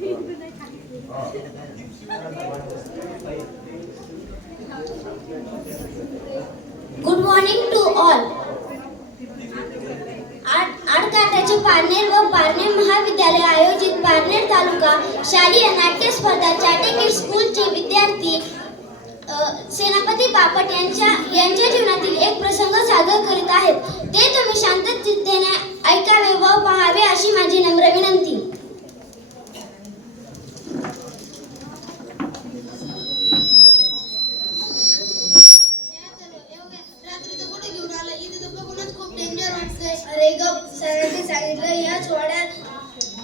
Good morning to all. आडकाठाचे पारनेर व पारनेर महाविद्यालय आयोजित पारनेर तालुका शालेय नाट्य स्पर्धा चाटेकिड स्कूलचे विद्यार्थी सेनापती बापट यांच्या जीवनातील एक प्रसंग सादर करीत आहेत. ते तुम्ही शांततेने ऐकावे व पाहावे अशी माझी नम्र विनंती. अरे गप, सरांनी सांगितलं याच वाड्यात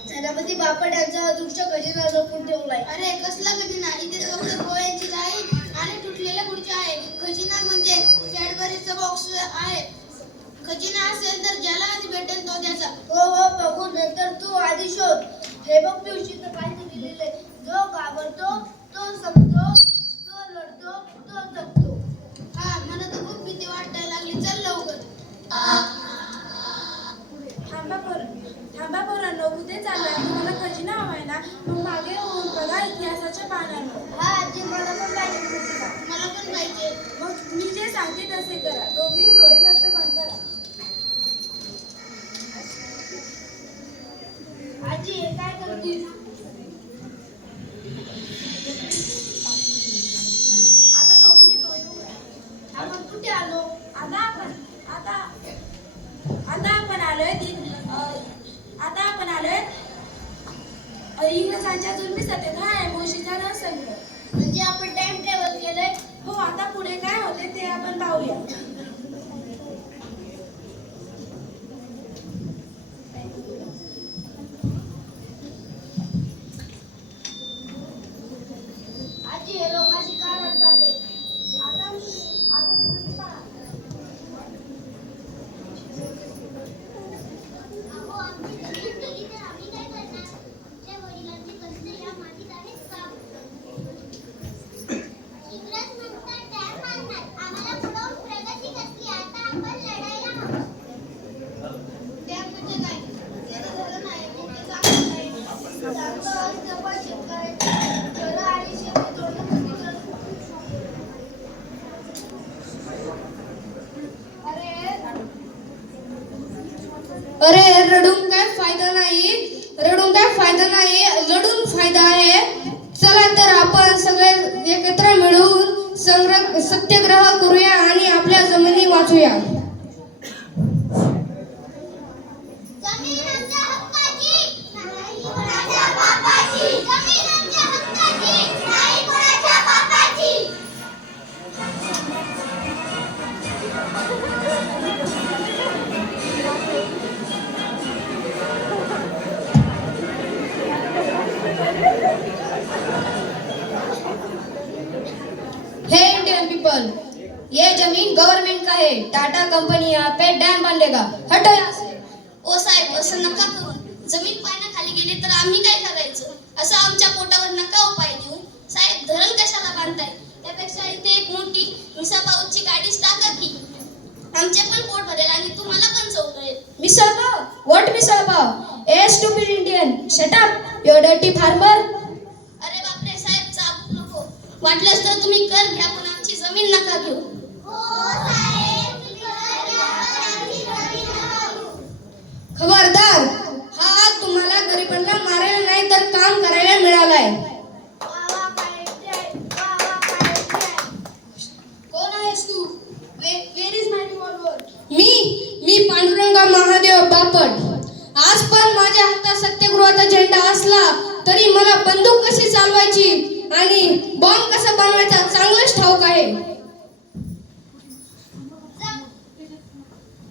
सेनापती बापट यांचा अदृश्य खजिना जपून ठेवलाय. अरे कसला खजिना? इथे फक्त गोळ्यांची जाळी आणि तुटलेल्या खुर्च्या आहे. खजिना म्हणजे कॅडबरीचा बॉक्स आहे. खजिना असेल तर ज्याला आधी भेटेल तो त्याचा. हो हो बघू, नंतर तू आधी शोध. हे बघ पिवशी तर काय दिलेले, जो घाबरतो तो संपतो, तो लढतो तो जगतो. हा, मला तर खूप भीती वाटायला लागली. चल लवकर. थांबा पोरांनो, कुठे चाललाय? तुम्हाला खजिना हवाय ना? मग मागे होऊन बघा इतिहासाच्या पानांवर. हा आजी, मला पण पाहिजे खजिना. मला पण पाहिजे. मग मी जे सांगते तसे करा. दोघेही डोळे फक्त बंद करा. आजी, हे काय करतीस? आता दोघेही डोळे उघडा. आपण कुठे आलो? आता आपण आलोय इंग्रजांच्या जुलमी सत्तेत हा मोशीचा रणसंग्रह. म्हणजे आपण टाइम ट्रॅव्हल केलंय. हो, आता पुढे काय होते ते आपण पाहूया. आजी, हे लोक अशी का रडतात ते? आता ते तुम्ही पहा. अरे रडून काय फायदा नाही, लढून फायदा आहे. चला तर आपण सगळे एकत्र मिळून सत्याग्रह करूया आणि आपल्या जमिनी वाचूया. पीपल, ये जमीन गवर्नमेंट का है. टाटा कंपनी यहाँ पे डैम बनेगा. हटो यहाँ से. ओ साहेब, असं नका करू. जमीन पाण्याखाली गेली तर आम्ही काय करायचं? असं आमच्या पोटावर नका उपाय देऊ. साहेब, धरण कशाला बांधताय? त्यापेक्षा इथे एक मोठी मिसळपावची गाडीच टाका की. आमचे पण पोट भरेल आणि तुम्हाला पण चव कळेल. Misal pav? What misal pav? A stupid Indian, shut up you dirty farmer. अरे बापरे साहेब, चाबू नको. वाटलंच तर तुम्ही कर घ्या, पण आमची जमीन नका घेऊ. खबरदार, हा तुम्हाला गरिबांना मारायला नाही तर काम करायला मिळालाय. कोण आहेस तू? वेर इज माय रिव्हॉल्वर? मी पांडुरंगा महादेव बापट. आज पण माझ्या हातात सत्याग्रहाचा झेंडा असला तरी मला बंदूक कशी चालवायची आणि बॉम्ब कसा बनवायचा चांगलंच ठाऊक आहे.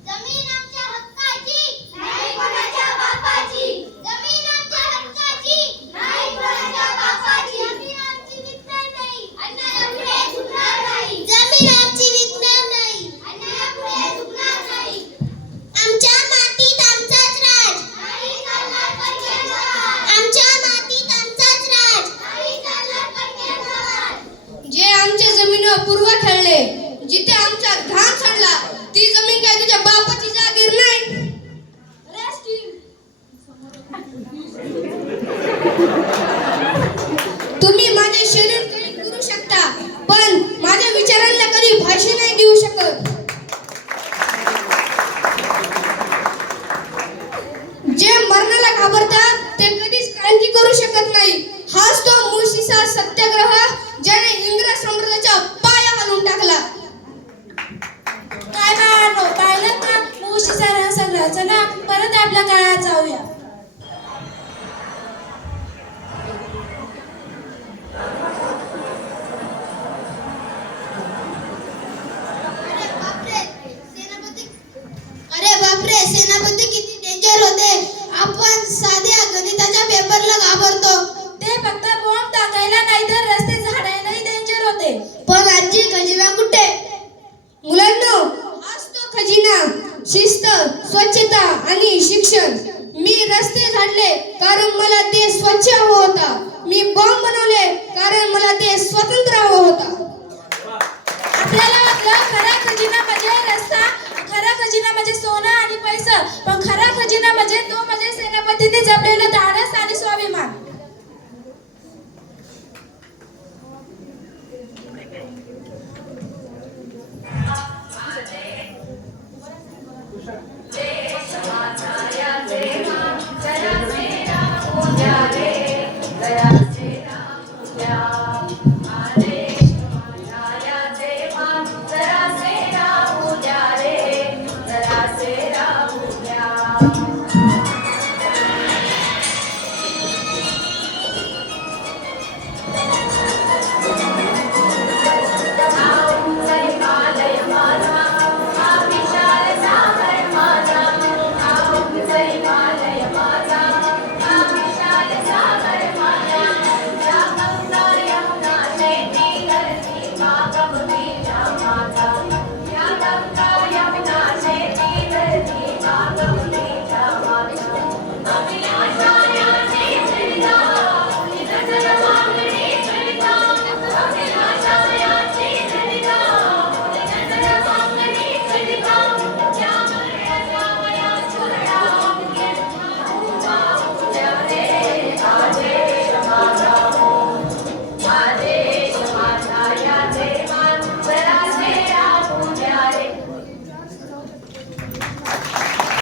जमीन आमच्या हक्काची, नाही कोणाच्या बापाची. जमीन आमच्या हक्काची, नाही कोणाच्या बापाची. जमीन आमची विकणार नाही, अन्यायापुढे झुकणार नाही. जमीन आमची विकणार नाही, अन्यायापुढे झुकणार नाही. आमच्या मातीत आमचाच राज, नाही चालणार परकेच राज. आमच्या मातीत आमचाच राज, नाही चालणार परकेच राज. जे आमच्या जमिनीवर पूर्व खेळले, जिथे आमचा घाम सांडला, ती जमीन काय तुझ्या बापाची जागीर नाही. रेस्ट आणले कारण मला देश स्वच्छ हवा होता. मी बॉम्ब बनवले कारण मला देश स्वतंत्र हवा होता. आपल्याला वाटलं खरा खजिना म्हणजे रस्ता, खरा खजिना म्हणजे सोनं आणि पैसा, पण खरा खजिना म्हणजे तो म्हणजे